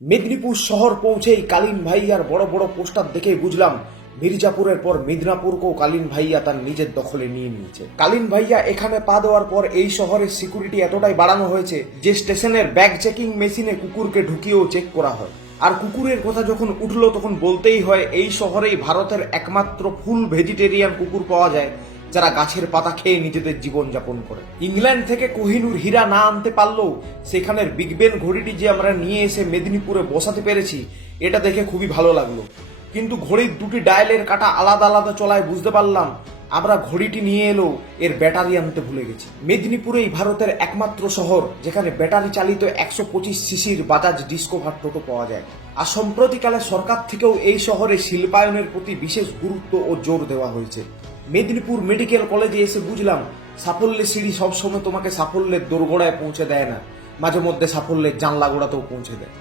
মেদিনীপুর শহর পৌঁছেই কালীন ভাইয়ার বড় বড় পোস্টার দেখে বুঝলাম মির্জাপুরের পর মিদনাপুরকেও কালীন ভাইয়া তার নিজের দখলে নিয়ে নিয়েছে। কালীন ভাইয়া এখানে পা দেওয়ার পর এই শহরের সিকিউরিটি এতটাই বাড়ানো হয়েছে যে স্টেশনের ব্যাগ চেকিং মেশিনে কুকুরকে ঢুকিয়েও চেক করা হয়। আর কুকুরের কথা যখন উঠলো তখন বলতেই হয় এই শহরেই ভারতের একমাত্র ফুল ভেজিটেরিয়ান কুকুর পাওয়া যায় যারা গাছের পাতা খেয়ে নিজেদের জীবন যাপন করে। ইংল্যান্ড থেকে কোহিনূর হীরা না আনতে পারলেও সেখানের বিগ বেন ঘড়িটি যে আমরা নিয়ে এসে মেদিনীপুরে বসাতে পেরেছি এটা দেখে খুবই ভালো লাগলো। কিন্তু ঘড়ির দুটি ডায়ালের কাঁটা আলাদা আলাদা চলায় বুঝতে পারলাম আমরা ঘড়িটি নিয়ে এলেও এর ব্যাটারি আনতে ভুলে গেছি। মেদিনীপুরেই ভারতের একমাত্র শহর যেখানে ব্যাটারি চালিত 125 সিসির বাজাজ ডিসকভার টোটো পাওয়া যায়। আর সম্প্রতিকালে সরকার থেকেও এই শহরে শিল্পায়নের প্রতি বিশেষ গুরুত্ব ও জোর দেওয়া হয়েছে। মেদিনীপুর মেডিকেল কলেজে এসে বুঝলাম সাফল্যের সিঁড়ি সবসময় তোমাকে সাফল্যের দোরগোড়ায় পৌঁছে দেয় না, মাঝে মধ্যে সাফল্যের জানলা গোড়াতেও পৌঁছে দেয়।